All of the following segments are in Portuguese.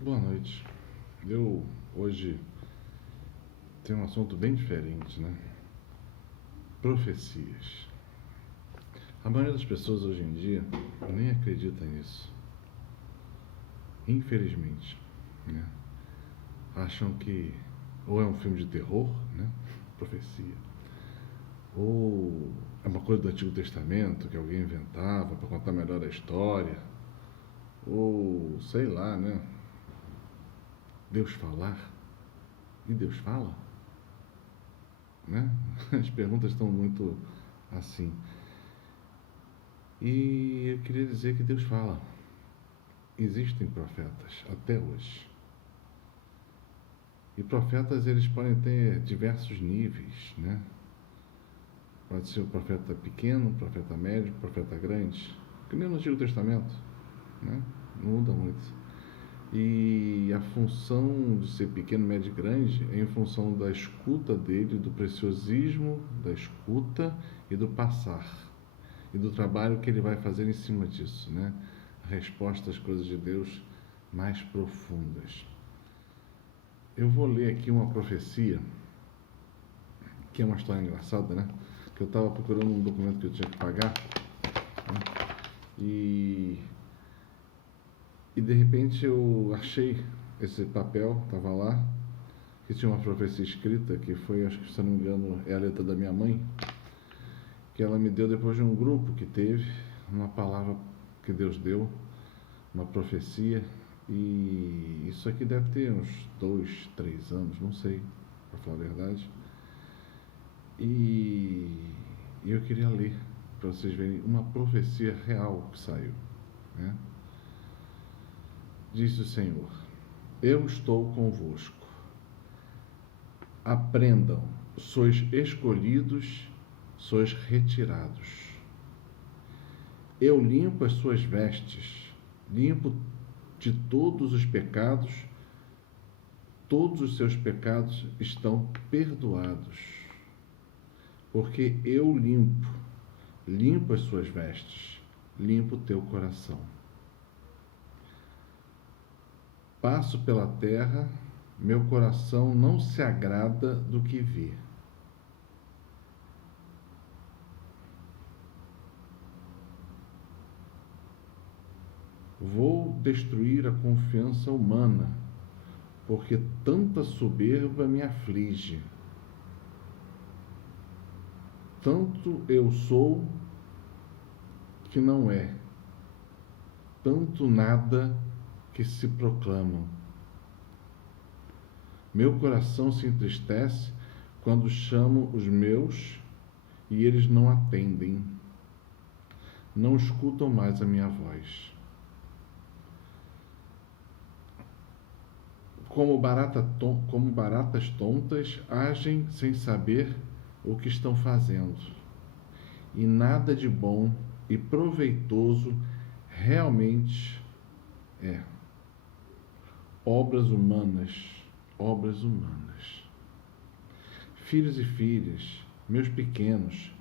Boa noite. Eu hoje tenho um assunto bem diferente, né? Profecias. A maioria das pessoas hoje em dia nem acredita nisso, infelizmente, né? Acham que ou é um filme de terror, né? Profecia, ou é uma coisa do Antigo Testamento que alguém inventava para contar melhor a história, ou sei lá, né? Deus falar. E Deus fala? Né? As perguntas estão muito assim. E eu queria dizer que Deus fala. Existem profetas até hoje. E profetas eles podem ter diversos níveis, né? Pode ser o profeta pequeno, profeta médio, profeta grande, que nem no Antigo Testamento, né? Não muda muito. E a função de ser pequeno, médio e grande é em função da escuta dele, do preciosismo da escuta e do passar. E do trabalho que ele vai fazer em cima disso, né? A resposta às coisas de Deus mais profundas. Eu vou ler aqui uma profecia, que é uma história engraçada, né? Que eu estava procurando um documento que eu tinha que pagar, né? E de repente eu achei esse papel, estava lá, que tinha uma profecia escrita, que foi, acho que se não me engano, é a letra da minha mãe, que ela me deu depois de um grupo que teve, uma palavra que Deus deu, uma profecia, e isso aqui deve ter uns 2, 3 anos, não sei, para falar a verdade. E eu queria ler para vocês verem uma profecia real que saiu, né? Diz o Senhor: eu estou convosco. Aprendam, sois escolhidos, sois retirados. Eu limpo as suas vestes, limpo de todos os pecados, todos os seus pecados estão perdoados. Porque eu limpo as suas vestes, limpo o teu coração. Passo pela terra, meu coração não se agrada do que vê. Vou destruir a confiança humana, porque tanta soberba me aflige. Tanto eu sou que não é, tanto nada que se proclamam. Meu coração se entristece quando chamo os meus e eles não atendem, não escutam mais a minha voz. Como baratas tontas, agem sem saber o que estão fazendo. E nada de bom e proveitoso realmente é. Obras humanas. Filhos e filhas, meus pequenos,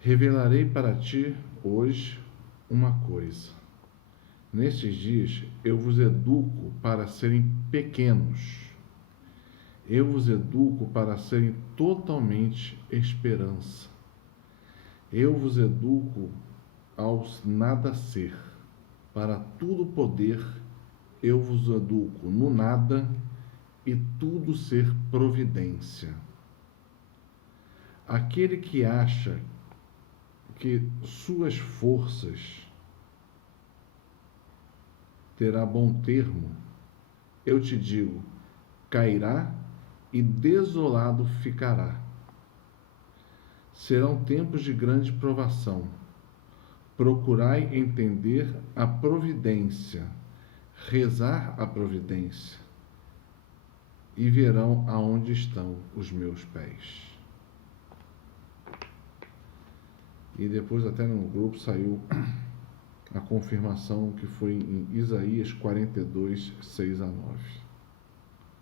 revelarei para ti hoje uma coisa. Nestes dias eu vos educo para serem pequenos. Eu vos educo para serem totalmente esperança. Eu vos educo aos nada ser. Para tudo poder, eu vos educo no nada e tudo ser providência. Aquele que acha que suas forças terá bom termo, eu te digo, cairá e desolado ficará. Serão tempos de grande provação. Procurai entender a providência, rezar a providência, e verão aonde estão os meus pés. E depois até no grupo saiu a confirmação que foi em Isaías 42, 6-9.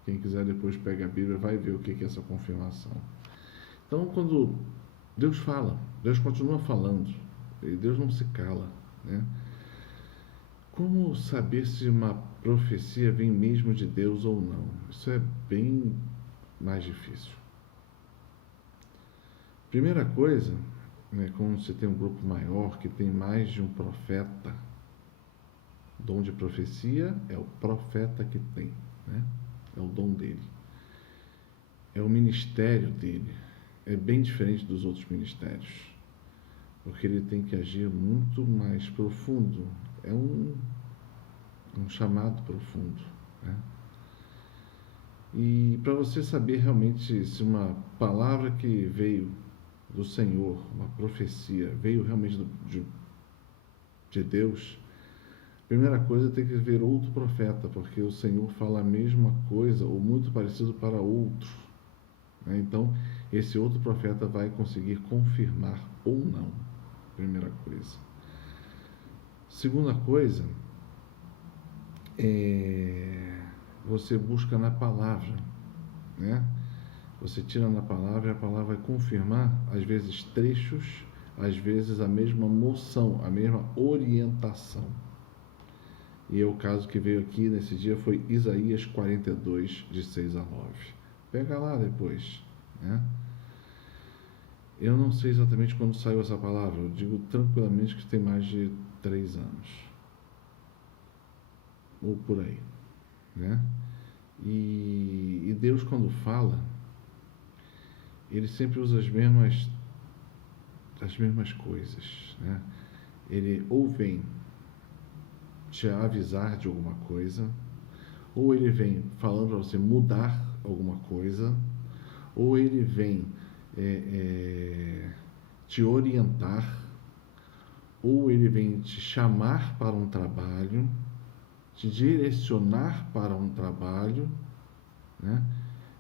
Quem quiser depois pega a Bíblia, vai ver o que é essa confirmação. Então, quando Deus fala, Deus continua falando, e Deus não se cala, né? Como saber se uma profecia vem mesmo de Deus ou não? Isso é bem mais difícil. Primeira coisa, né, quando você tem um grupo maior que tem mais de um profeta, dom de profecia é o profeta que tem, né? É o dom dele. É o ministério dele. É bem diferente dos outros ministérios, porque ele tem que agir muito mais profundo. É um chamado profundo, né? E para você saber realmente se uma palavra que veio do Senhor, uma profecia, veio realmente de Deus, primeira coisa tem que ver outro profeta, porque o Senhor fala a mesma coisa ou muito parecido para outro, né? Então, esse outro profeta vai conseguir confirmar ou não, primeira coisa. Segunda coisa, você busca na palavra, né? Você tira na palavra e a palavra vai confirmar, às vezes trechos, às vezes a mesma moção, a mesma orientação. E o caso que veio aqui nesse dia foi Isaías 42, de 6 a 9. Pega lá depois, né? Eu não sei exatamente quando saiu essa palavra, eu digo tranquilamente que tem mais de 3 anos. Ou por aí, né? E Deus, quando fala, ele sempre usa as mesmas coisas, né? Ele ou vem te avisar de alguma coisa, ou ele vem falando para você mudar alguma coisa, ou ele vem te orientar, ou ele vem te chamar para um trabalho, te direcionar para um trabalho, né?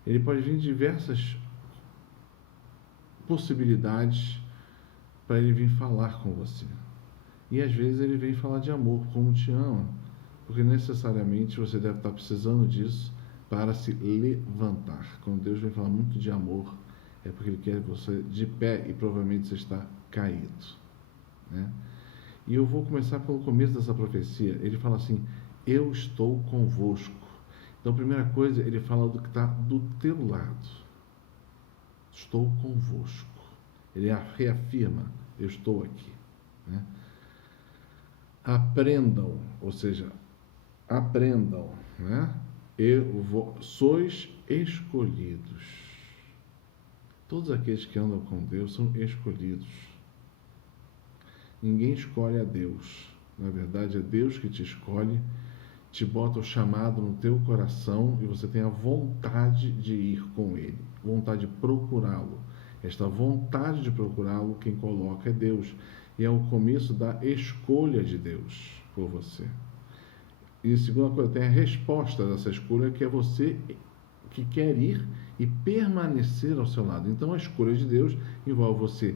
Ele pode vir diversas possibilidades para ele vir falar com você. E às vezes ele vem falar de amor, como te ama, porque necessariamente você deve estar precisando disso para se levantar. Quando Deus vem falar muito de amor, é porque ele quer você de pé e provavelmente você está caído, né? E eu vou começar pelo começo dessa profecia. Ele fala assim: eu estou convosco. Então, a primeira coisa, ele fala do que está do teu lado. Estou convosco. Ele reafirma: eu estou aqui, né? Aprendam, ou seja, aprendam, né? Sois escolhidos. Todos aqueles que andam com Deus são escolhidos. Ninguém escolhe a Deus. Na verdade, é Deus que te escolhe, te bota o chamado no teu coração e você tem a vontade de ir com Ele, vontade de procurá-lo. Esta vontade de procurá-lo, quem coloca é Deus. E é o começo da escolha de Deus por você. E a segunda coisa, tem a resposta dessa escolha, que é você que quer ir e permanecer ao seu lado. Então, a escolha de Deus envolve você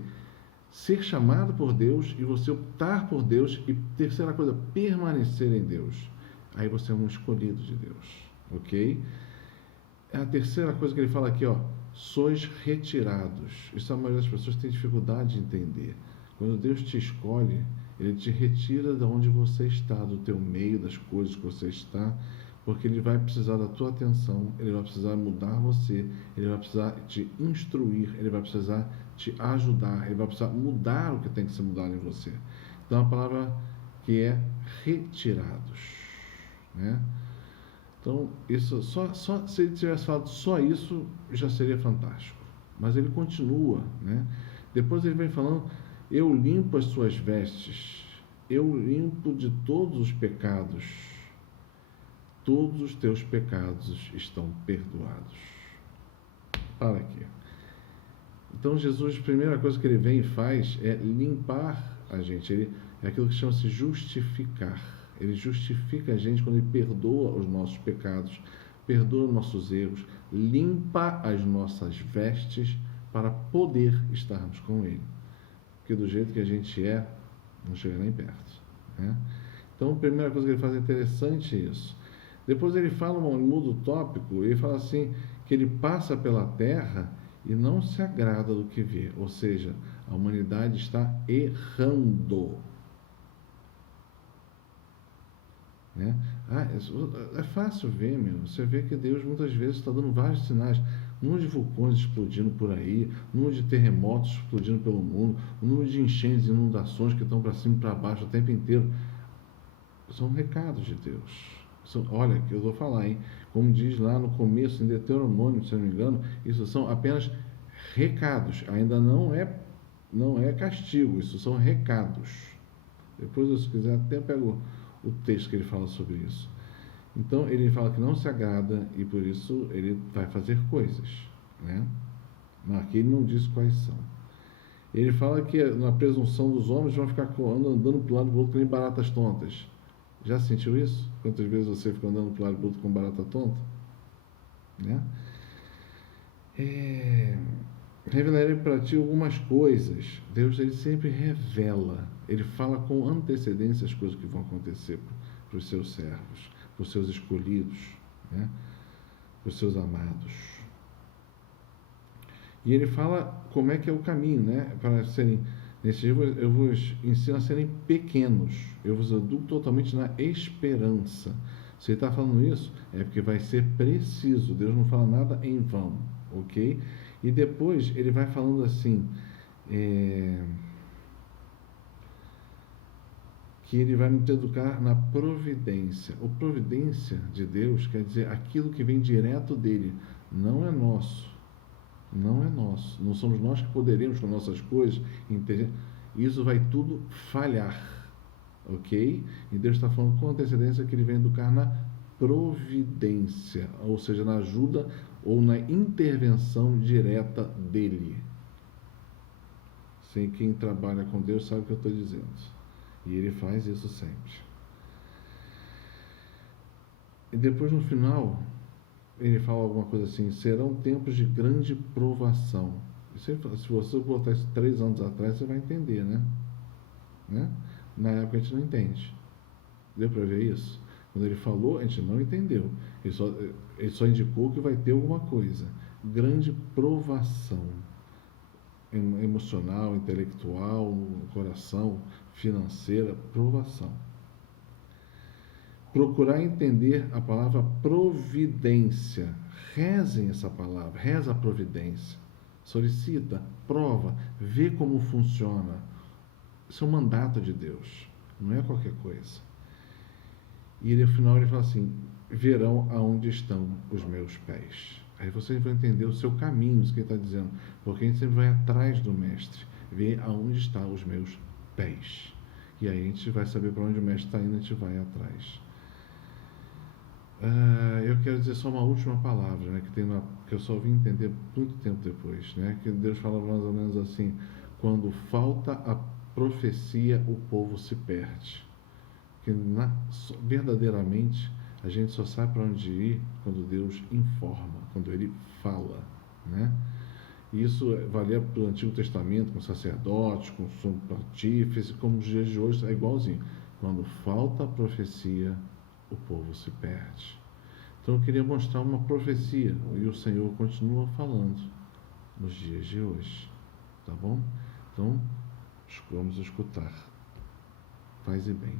ser chamado por Deus e você optar por Deus e, terceira coisa, permanecer em Deus. Aí você é um escolhido de Deus, ok? A terceira coisa que ele fala aqui, ó, sois retirados. Isso a maioria das pessoas tem dificuldade de entender. Quando Deus te escolhe, Ele te retira de onde você está, do teu meio, das coisas que você está, porque Ele vai precisar da tua atenção, Ele vai precisar mudar você, Ele vai precisar te instruir, Ele vai precisar te ajudar, Ele vai precisar mudar o que tem que ser mudado em você. Então, a palavra que é retirados, né? Então, isso, se ele tivesse falado só isso, já seria fantástico. Mas ele continua, né? Depois ele vem falando: eu limpo as suas vestes, eu limpo de todos os pecados, todos os teus pecados estão perdoados. Para aqui. Então, Jesus, a primeira coisa que ele vem e faz é limpar a gente. Ele, é aquilo que chama-se justificar. Ele justifica a gente quando ele perdoa os nossos pecados, perdoa os nossos erros, limpa as nossas vestes para poder estarmos com Ele. Porque do jeito que a gente é, não chega nem perto, né? Então, a primeira coisa que ele faz é interessante isso. Depois ele fala, muda o tópico, ele fala assim, que ele passa pela terra e não se agrada do que vê. Ou seja, a humanidade está errando. né? É fácil ver, meu. Você vê que Deus muitas vezes está dando vários sinais. O número de vulcões explodindo por aí, o número de terremotos explodindo pelo mundo, o número de enchentes e inundações que estão para cima e para baixo o tempo inteiro. São recados de Deus. Olha, que eu vou falar, hein? Como diz lá no começo, em Deuteronômio, se eu não me engano, isso são apenas recados. Ainda não é castigo, isso são recados. Depois, se quiser, até pego o texto que ele fala sobre isso. Então, ele fala que não se agrada e por isso ele vai fazer coisas, né? Mas aqui ele não diz quais são. Ele fala que na presunção dos homens vão ficar andando para o lado do outro nem baratas tontas. Já sentiu isso? Quantas vezes você fica andando para o lado do outro com barata tonta? Né? Revelarei para ti algumas coisas. Deus, ele sempre revela. Ele fala com antecedência as coisas que vão acontecer para os seus servos, para os seus escolhidos, né? Para os seus amados. E ele fala como é que é o caminho, né? Para serem, nesse dia eu vos ensino a serem pequenos. Eu vos educo totalmente na esperança. Se ele está falando isso, é porque vai ser preciso. Deus não fala nada em vão, ok? E depois ele vai falando assim, que ele vai nos educar na providência. O providência de Deus quer dizer aquilo que vem direto dele, não é nosso. Não é nosso. Não somos nós que poderemos com nossas coisas entender. Isso vai tudo falhar, ok? E Deus está falando com antecedência que ele vem educar na providência, ou seja, na ajuda ou na intervenção direta dele. Sem quem trabalha com Deus sabe o que eu estou dizendo. E ele faz isso sempre. E depois no final ele fala alguma coisa assim: serão tempos de grande provação. Se você botar isso 3 anos atrás, você vai entender, né? Na época a gente não entende. Deu para ver isso? Quando ele falou, a gente não entendeu. Ele só indicou que vai ter alguma coisa. Grande provação emocional, intelectual, no coração, financeira, provação. Procurar entender a palavra providência. Rezem essa palavra, reza a providência. Solicita, prova, vê como funciona. Isso é um mandato de Deus, não é qualquer coisa. E ele, no final ele fala assim: verão aonde estão os meus pés. Aí vocês vão entender o seu caminho, isso que ele está dizendo, porque a gente sempre vai atrás do mestre, ver aonde estão os meus pés. E aí a gente vai saber para onde o mestre está indo, a gente vai atrás. Eu quero dizer só uma última palavra, né, que eu só vim entender muito tempo depois, né, que Deus fala mais ou menos assim: quando falta a profecia, o povo se perde. Que verdadeiramente a gente só sabe para onde ir quando Deus informa, quando Ele fala, né? E isso valia para o Antigo Testamento, com sacerdotes, com sumo pontífice, como nos dias de hoje é igualzinho. Quando falta a profecia, o povo se perde. Então eu queria mostrar uma profecia, e o Senhor continua falando nos dias de hoje, tá bom? Então, vamos escutar. Paz e bem.